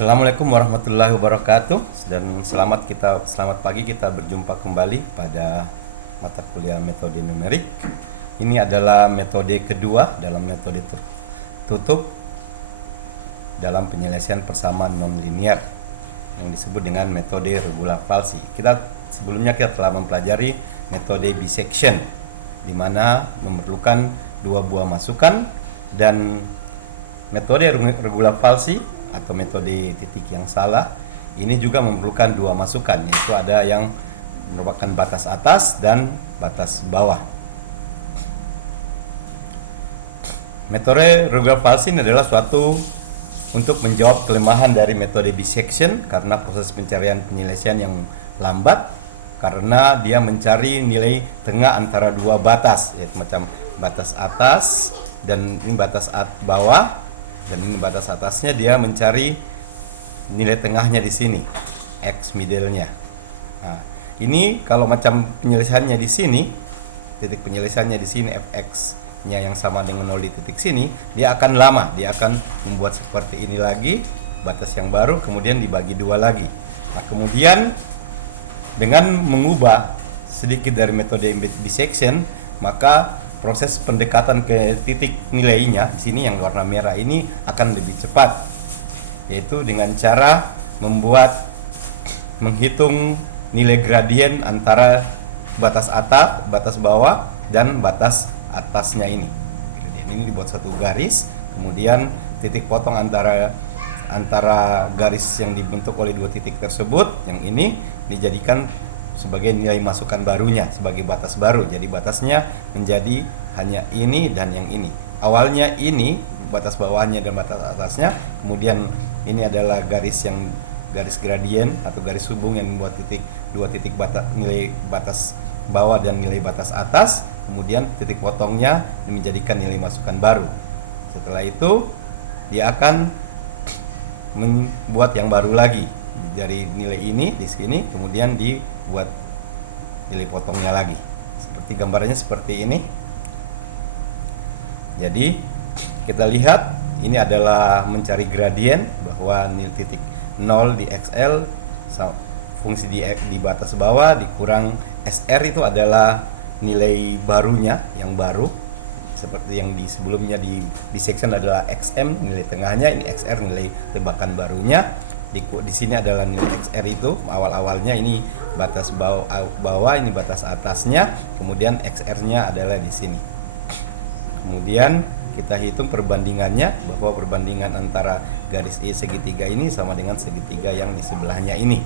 Assalamualaikum warahmatullahi wabarakatuh dan selamat pagi kita berjumpa kembali pada mata kuliah metode numerik. Ini adalah metode kedua dalam metode tertutup dalam penyelesaian persamaan nonlinear yang disebut dengan metode regula falsi. Sebelumnya kita telah mempelajari metode bisection di mana memerlukan dua buah masukan, dan metode regula falsi atau metode titik yang salah ini juga memerlukan dua masukan, yaitu ada yang merupakan batas atas dan batas bawah. Metode regula falsi ini adalah suatu untuk menjawab kelemahan dari metode bisection karena proses penyelesaian yang lambat, karena dia mencari nilai tengah antara dua batas, yaitu macam batas atas dan ini batas bawah, dan ini batas atasnya dia mencari nilai tengahnya di sini, x middle-nya. Nah, ini kalau macam penyelesaiannya di sini, titik penyelesaiannya di sini fx-nya yang sama dengan 0 di titik sini, dia akan lama, dia akan membuat seperti ini lagi, batas yang baru, kemudian dibagi dua lagi. Nah, kemudian dengan mengubah sedikit dari metode bisection, maka proses pendekatan ke titik nilainya di sini yang warna merah ini akan lebih cepat, yaitu dengan cara menghitung nilai gradien antara batas atas, batas bawah, dan batas atasnya ini. Ini dibuat satu garis, kemudian titik potong antara garis yang dibentuk oleh dua titik tersebut, yang ini dijadikan sebagai nilai masukan barunya, sebagai batas baru. Jadi batasnya menjadi hanya ini dan yang ini. Awalnya ini batas bawahnya dan batas atasnya, kemudian ini adalah garis gradien atau garis hubung yang membuat dua titik nilai batas bawah dan nilai batas atas, kemudian titik potongnya menjadikan nilai masukan baru. Setelah itu dia akan membuat yang baru lagi dari nilai ini di sini, kemudian dibuat nilai potongnya lagi. Seperti gambarnya seperti ini. Jadi kita lihat ini adalah mencari gradien, bahwa nilai titik 0 di XL fungsi di batas bawah dikurang SR itu adalah nilai barunya yang baru, seperti yang di sebelumnya di bisection adalah XM nilai tengahnya, ini XR nilai tebakan barunya. Di sini adalah nilai XR itu awal-awalnya, ini batas bawah, ini batas atasnya, kemudian XR-nya adalah di sini. Kemudian kita hitung perbandingannya, bahwa perbandingan antara garis segitiga ini sama dengan segitiga yang di sebelahnya ini.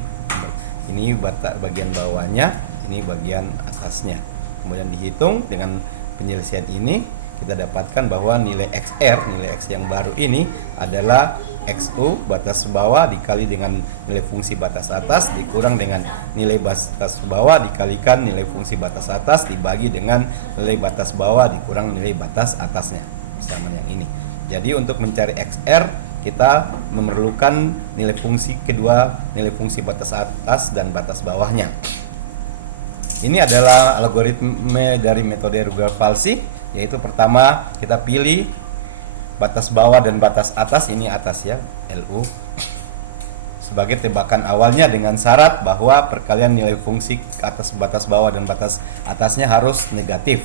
Ini bagian bawahnya, ini bagian atasnya. Kemudian dihitung dengan penyelesaian ini, kita dapatkan bahwa nilai XR, nilai X yang baru ini adalah XU batas bawah dikali dengan nilai fungsi batas atas dikurang dengan nilai batas bawah dikalikan nilai fungsi batas atas dibagi dengan nilai batas bawah dikurang nilai batas atasnya, sama yang ini. Jadi untuk mencari XR kita memerlukan nilai fungsi kedua, nilai fungsi batas atas dan batas bawahnya. Ini adalah algoritme dari metode regula falsi, yaitu pertama kita pilih batas bawah dan batas atas, ini atas ya, LU, sebagai tebakan awalnya dengan syarat bahwa perkalian nilai fungsi atas batas bawah dan batas atasnya harus negatif,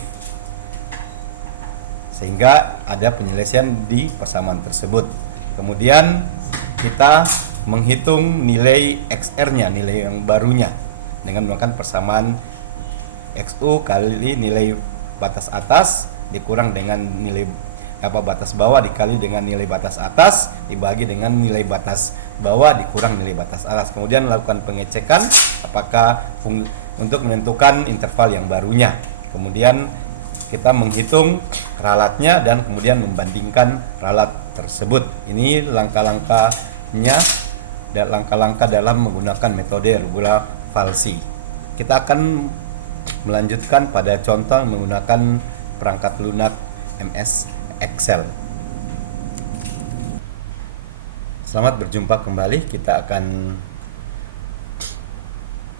sehingga ada penyelesaian di persamaan tersebut. Kemudian kita menghitung nilai XR-nya, nilai yang barunya, dengan menggunakan persamaan XU kali nilai batas atas dikurang dengan nilai batas bawah dikali dengan nilai batas atas dibagi dengan nilai batas bawah dikurang nilai batas atas. Kemudian melakukan pengecekan apakah untuk menentukan interval yang barunya. Kemudian kita menghitung ralatnya dan kemudian membandingkan ralat tersebut. Ini langkah-langkahnya dan langkah-langkah dalam menggunakan metode regula falsi. Kita akan melanjutkan pada contoh menggunakan perangkat lunak MS Excel. Selamat berjumpa kembali. Kita akan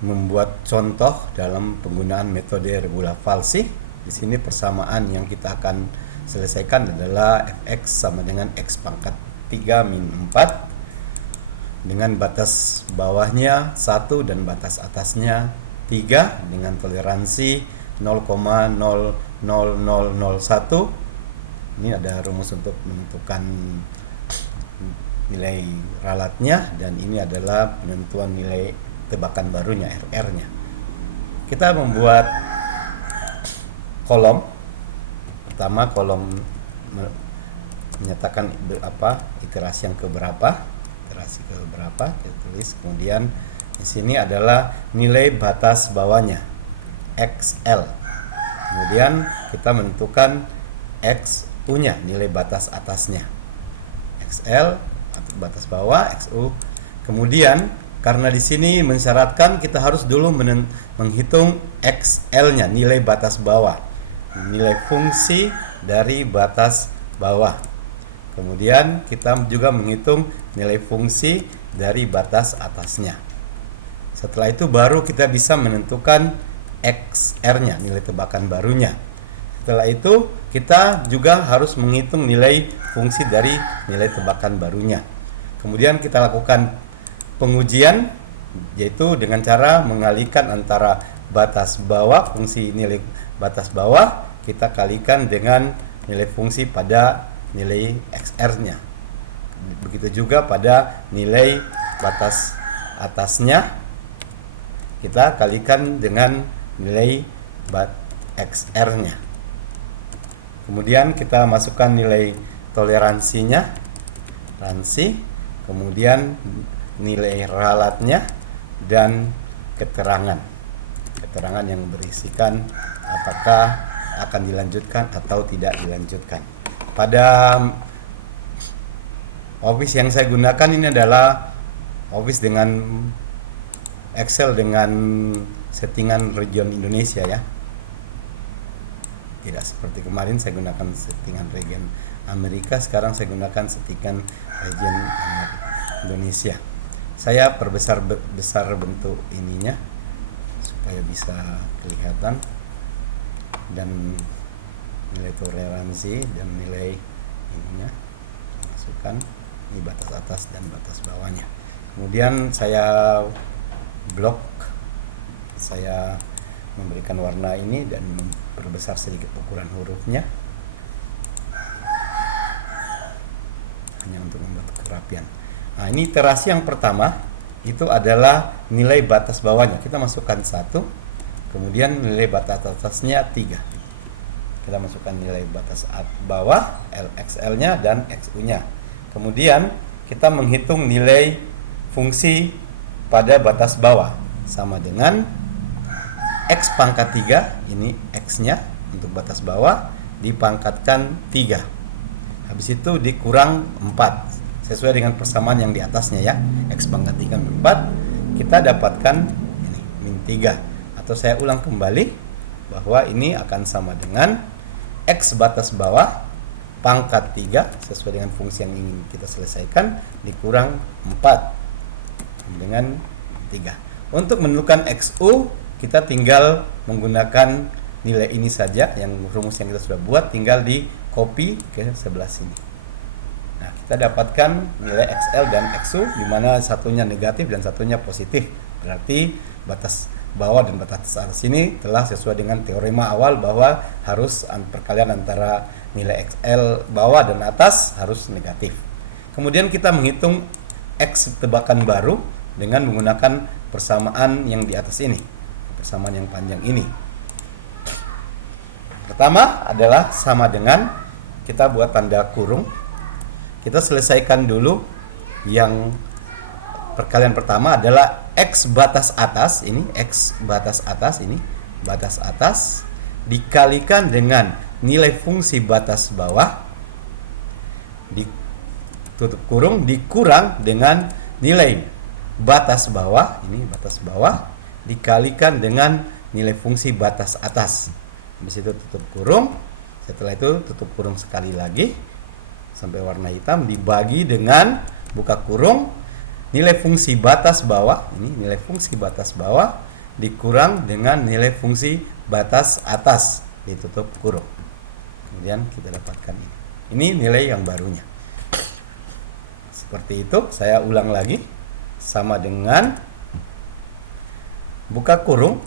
membuat contoh dalam penggunaan metode regula falsi. Di sini persamaan yang kita akan selesaikan adalah fx sama dengan x pangkat 3 min 4 dengan batas bawahnya 1 dan batas atasnya 3 dengan toleransi 0,00001. Ini ada rumus untuk menentukan nilai ralatnya, dan ini adalah penentuan nilai tebakan barunya, RR-nya. Kita membuat kolom. Pertama, kolom menyatakan iterasi yang keberapa, kita tulis. Kemudian di sini adalah nilai batas bawahnya, XL. Kemudian kita menentukan XU-nya, nilai batas atasnya, XL atau batas bawah, XU. Kemudian karena di sini mensyaratkan kita harus dulu menghitung XL-nya, nilai batas bawah, nilai fungsi dari batas bawah. Kemudian kita juga menghitung nilai fungsi dari batas atasnya. Setelah itu baru kita bisa menentukan XR-nya, nilai tebakan barunya. Setelah itu kita juga harus menghitung nilai fungsi dari nilai tebakan barunya. Kemudian kita lakukan pengujian, yaitu dengan cara mengalihkan antara batas bawah, fungsi nilai batas bawah kita kalikan dengan nilai fungsi pada nilai XR-nya. Begitu juga pada nilai batas atasnya kita kalikan dengan nilai XR-nya. Kemudian kita masukkan nilai toleransinya, kemudian nilai ralatnya, dan keterangan yang berisikan apakah akan dilanjutkan atau tidak dilanjutkan. Pada Office yang saya gunakan ini adalah Office dengan Excel dengan settingan region Indonesia ya. Tidak seperti kemarin saya gunakan settingan region Amerika, sekarang saya gunakan settingan region Indonesia. Saya perbesar bentuk ininya supaya bisa kelihatan, dan nilai toleransi dan nilai ininya masukkan di batas atas dan batas bawahnya. Kemudian saya blok, saya memberikan warna ini dan memperbesar sedikit ukuran hurufnya hanya untuk membuat kerapian. Nah, ini iterasi yang pertama itu adalah nilai batas bawahnya. Kita masukkan 1, kemudian nilai batas atasnya 3. Kita masukkan nilai batas bawah, LXL-nya dan XU-nya. Kemudian kita menghitung nilai fungsi pada batas bawah sama dengan X pangkat 3, ini X-nya untuk batas bawah dipangkatkan 3. Habis itu dikurang 4 sesuai dengan persamaan yang di atasnya ya. X pangkat 3 4, kita dapatkan ini min 3. Atau saya ulang kembali bahwa ini akan sama dengan X batas bawah pangkat 3 sesuai dengan fungsi yang ingin kita selesaikan dikurang 4 dengan 3. Untuk menentukan XU kita tinggal menggunakan nilai ini saja, yang rumus yang kita sudah buat tinggal di copy ke sebelah sini. Nah, kita dapatkan nilai XL dan XU di mana satunya negatif dan satunya positif. Berarti batas bawah dan batas atas ini telah sesuai dengan teorema awal bahwa harus perkalian antara nilai XL bawah dan atas harus negatif. Kemudian kita menghitung X tebakan baru dengan menggunakan persamaan yang di atas ini, persamaan yang panjang ini. Pertama adalah sama dengan, kita buat tanda kurung. Kita selesaikan dulu yang perkalian pertama adalah X batas atas, ini X batas atas, ini batas atas dikalikan dengan nilai fungsi batas bawah ditutup kurung dikurang dengan nilai batas bawah, ini batas bawah dikalikan dengan nilai fungsi batas atas. Habis itu tutup kurung, setelah itu tutup kurung sekali lagi sampai warna hitam, dibagi dengan buka kurung nilai fungsi batas bawah, ini nilai fungsi batas bawah dikurang dengan nilai fungsi batas atas, ditutup kurung. Kemudian kita dapatkan ini nilai yang barunya. Seperti itu, saya ulang lagi. sama dengan buka kurung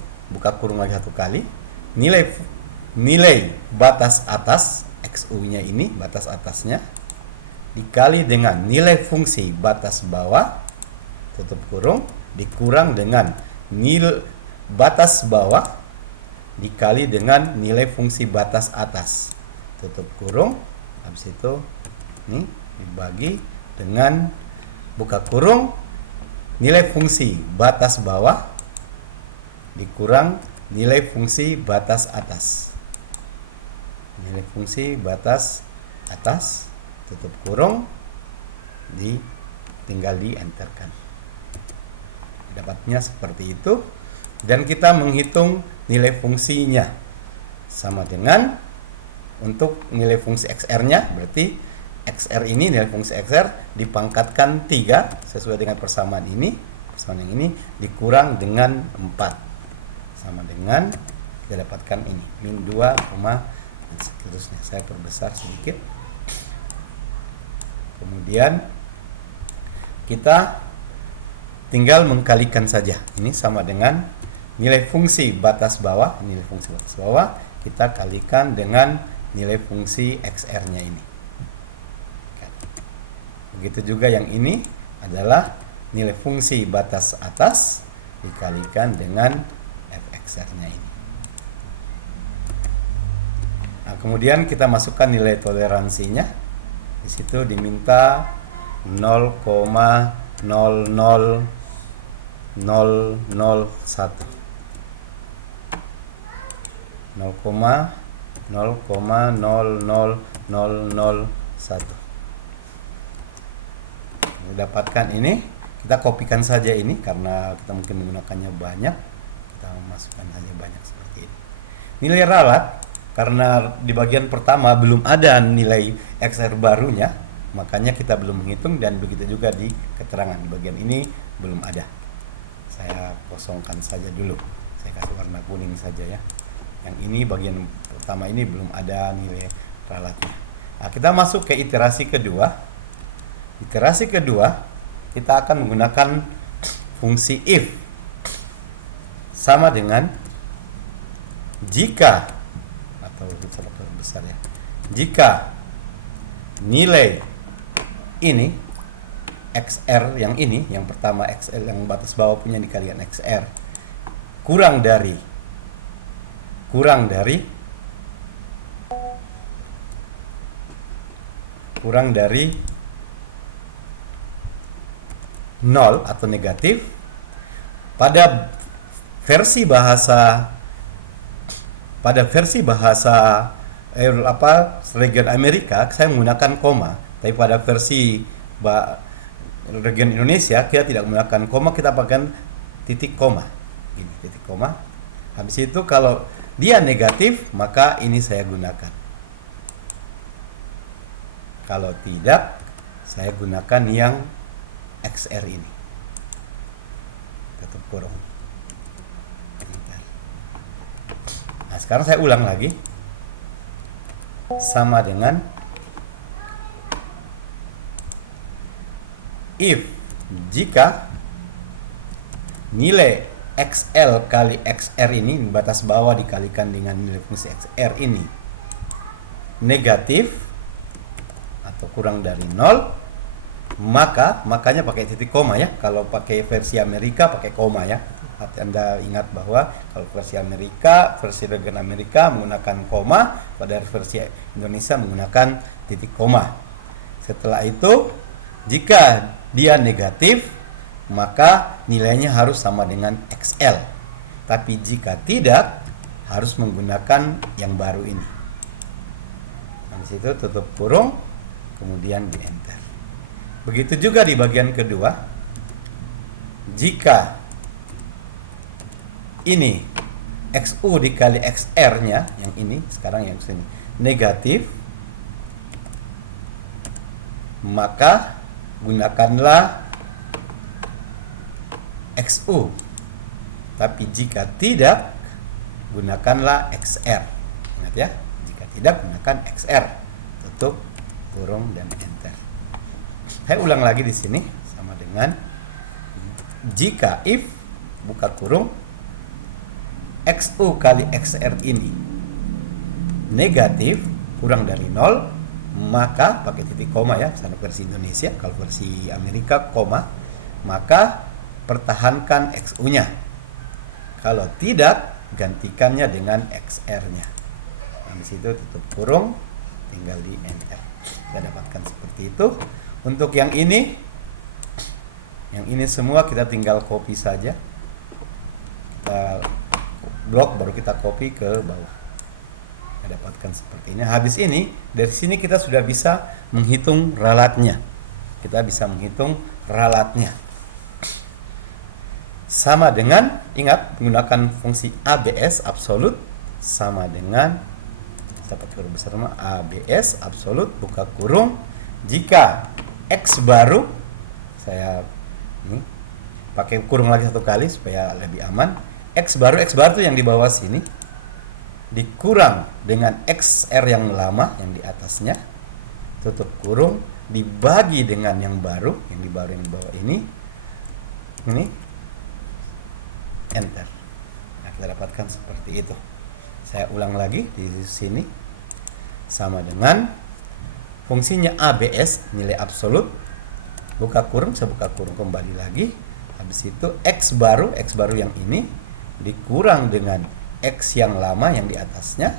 lagi satu kali, nilai batas atas XU-nya ini, batas atasnya, dikali dengan nilai fungsi batas bawah, tutup kurung, dikurang dengan nilai batas bawah dikali dengan nilai fungsi batas atas, tutup kurung, habis itu ini dibagi dengan buka kurung nilai fungsi batas bawah dikurang nilai fungsi batas atas, nilai fungsi batas atas, tutup kurung, tinggal di enterkan. Dapatnya seperti itu, dan kita menghitung nilai fungsinya sama dengan untuk nilai fungsi XR-nya, berarti XR ini, nilai fungsi XR dipangkatkan 3 sesuai dengan persamaan ini, persamaan yang ini dikurang dengan 4 sama dengan kita dapatkan ini min 2, dan seterusnya. Saya perbesar sedikit. Kemudian kita tinggal mengkalikan saja. Ini sama dengan nilai fungsi batas bawah, nilai fungsi batas bawah kita kalikan dengan nilai fungsi XR-nya ini. Begitu juga yang ini adalah nilai fungsi batas atas dikalikan dengan fxr-nya ini. Nah, kemudian kita masukkan nilai toleransinya. Di situ diminta 0,00001. 0,00001. Dapatkan ini, kita kopikan saja ini karena kita mungkin menggunakannya banyak, kita masukkan saja banyak seperti ini. Nilai ralat, karena di bagian pertama belum ada nilai XR barunya, makanya kita belum menghitung, dan begitu juga di keterangan di bagian ini belum ada. Saya kosongkan saja dulu, saya kasih warna kuning saja ya. Yang ini bagian pertama ini belum ada nilai ralatnya. Nah, kita masuk ke iterasi kedua. Iterasi kedua, kita akan menggunakan fungsi if sama dengan jika, atau besar ya, jika nilai ini XR yang ini, yang pertama XL yang batas bawah punya dikalikan XR kurang dari 0 atau negatif. Pada versi bahasa region Amerika saya menggunakan koma, tapi pada versi region Indonesia kita tidak menggunakan koma, kita pakai titik koma. Ini titik koma. Habis itu kalau dia negatif maka ini saya gunakan. Kalau tidak saya gunakan yang XR ini, tutup kurung. Nah, sekarang saya ulang lagi, sama dengan if jika nilai XL kali XR ini, batas bawah dikalikan dengan nilai fungsi XR ini negatif atau kurang dari 0, makanya pakai titik koma ya. Kalau pakai versi Amerika pakai koma ya. Anda ingat bahwa kalau versi Amerika, versi region Amerika menggunakan koma, pada versi Indonesia menggunakan titik koma. Setelah itu, jika dia negatif, maka nilainya harus sama dengan XL. Tapi jika tidak, harus menggunakan yang baru ini. Nah, di situ tutup kurung, kemudian di enter. Begitu juga di bagian kedua, jika ini XU dikali XR-nya, yang ini, sekarang yang sini, negatif, maka gunakanlah XU. Tapi jika tidak, gunakanlah XR. Ingat ya, jika tidak, gunakan XR. Tutup kurung dan enter. Saya ulang lagi di sini, sama dengan Jika if buka kurung XU kali XR ini negatif kurang dari 0, maka pakai titik koma ya, misalnya versi Indonesia. Kalau versi Amerika koma, maka pertahankan XU-nya. Kalau tidak, gantikannya dengan XR-nya. Di situ tutup kurung, tinggal di enter. Kita dapatkan seperti itu. Untuk yang ini semua kita tinggal copy saja. Kita blok, baru kita copy ke bawah. Kita dapatkan seperti ini. Habis ini, dari sini kita sudah bisa menghitung ralatnya. Kita bisa menghitung ralatnya. Sama dengan, ingat, menggunakan fungsi ABS absolut, sama dengan, kita pakai huruf besar nama, ABS absolut, buka kurung. Jika X baru, saya ini pakai kurung lagi satu kali supaya lebih aman. X baru itu yang di bawah sini, dikurang dengan XR yang lama yang di atasnya, tutup kurung, dibagi dengan yang baru, yang di bawah ini, enter. Nah, kita dapatkan seperti itu. Saya ulang lagi di sini, sama dengan fungsinya ABS, nilai absolut, buka kurung, saya buka kurung kembali lagi. Habis itu X baru yang ini dikurang dengan X yang lama yang di atasnya,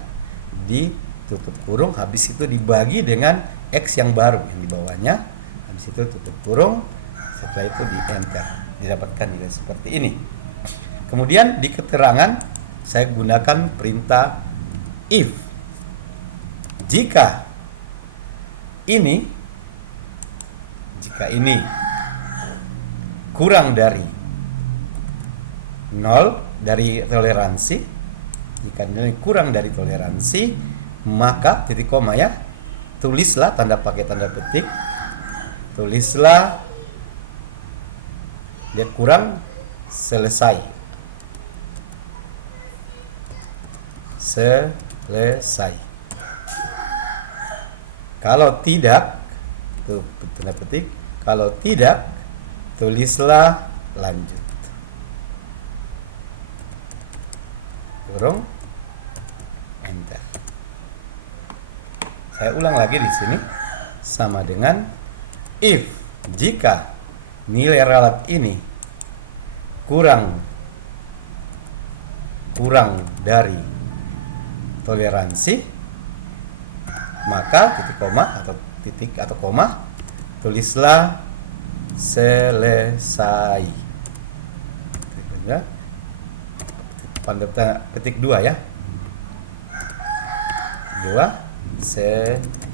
ditutup kurung, habis itu dibagi dengan X yang baru yang di bawahnya, habis itu tutup kurung, setelah itu di enter, didapatkan nilai seperti ini. Kemudian di keterangan saya gunakan perintah if. Jika ini kurang dari 0 dari toleransi, jika nilai kurang dari toleransi, maka titik koma ya, tulislah tanda pakai tanda petik, tulislah dia kurang, selesai. Kalau tidak, tuh tanda petik, kalau tidak, tulislah lanjut. Kurung, enter. Saya ulang lagi di sini, sama dengan if jika nilai ralat ini kurang dari toleransi, maka titik koma atau koma, tulislah selesai. Tanda petik 2 ya. 2 selesai.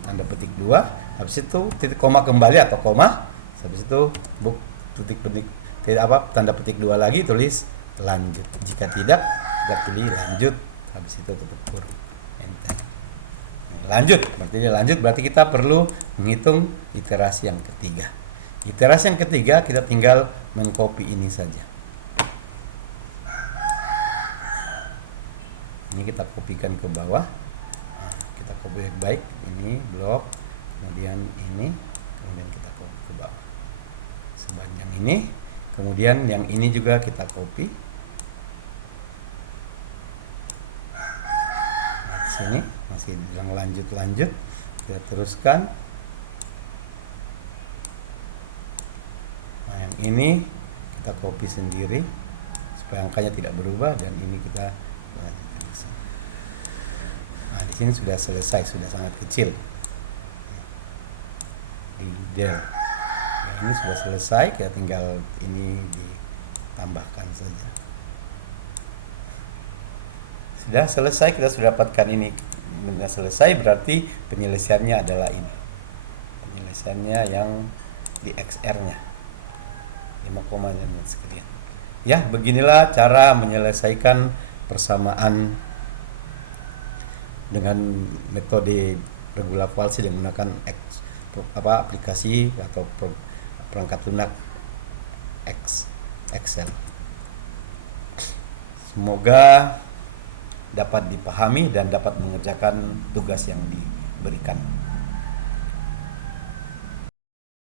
Tanda petik 2. Habis itu titik koma kembali atau koma. Habis itu tanda petik 2 lagi, tulis lanjut. Jika tidak, kita pilih lanjut. Habis itu tutup kurung, enter. Lanjut, berarti kita perlu menghitung iterasi yang ketiga. Iterasi yang ketiga kita tinggal mengcopy ini saja. Ini kita kopikan ke bawah. Nah, kita copy baik, ini blok, kemudian ini, kemudian kita copy ke bawah sepanjang ini. Kemudian yang ini juga kita copy. Nah, sini masih bilang lanjut, kita teruskan. Nah, yang ini kita copy sendiri supaya angkanya tidak berubah, dan ini kita lanjutkan di sini. Nah, di sini sudah selesai, sudah sangat kecil. Di there. Ya, ini sudah selesai, kita tinggal ini ditambahkan saja. Sudah selesai, kita sudah dapatkan ini. Sudah selesai, berarti penyelesaiannya adalah ini. Penyelesaiannya yang di XR-nya 5, sekian. Ya, beginilah cara menyelesaikan persamaan dengan metode regula falsi dengan menggunakan aplikasi atau perangkat lunak Excel. Semoga dapat dipahami dan dapat mengerjakan tugas yang diberikan.